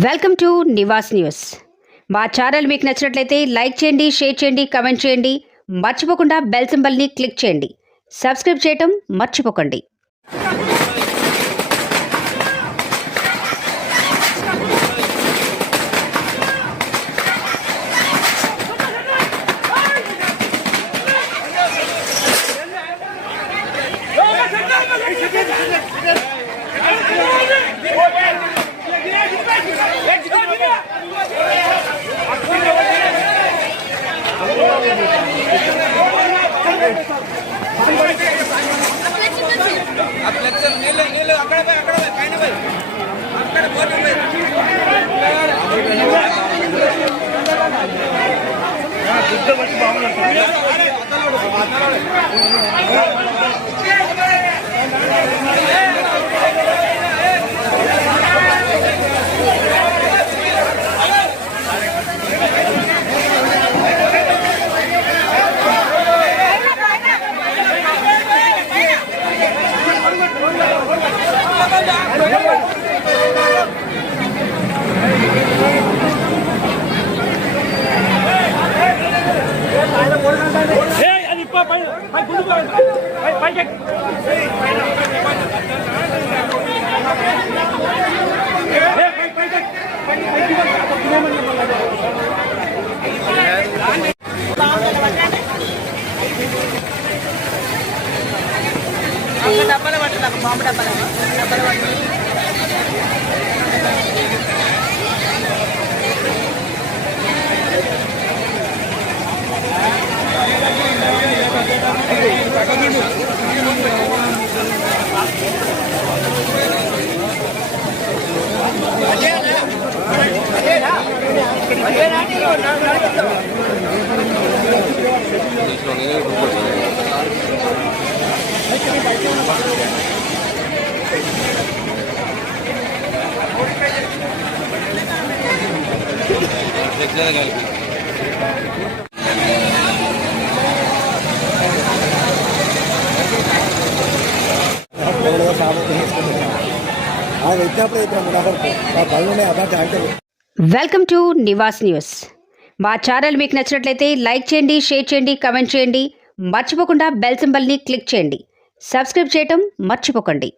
Welcome to Nivas news. మా channel మీకు నచ్చినట్లయితే లైక్ చేయండి, షేర్ చేయండి, కామెంట్ చేయండి. మర్చిపోకుండా బెల్ సింబల్ని క్లిక్ చేయండి. సబ్స్క్రైబ్ చేయటం మర్చిపోకండి. డబ్బాలు పట్టాలి, బాంబు డబ్బాలు పట్టాలి. Welcome to Nivas news. మా ఛానల్ మీకు నచ్చినట్లయితే లైక్ చేయండి, షేర్ చేయండి, కామెంట్ చేయండి. మర్చిపోకుండా బెల్ సింబల్ని క్లిక్ చేయండి. సబ్స్క్రైబ్ చేయటం మర్చిపోకండి.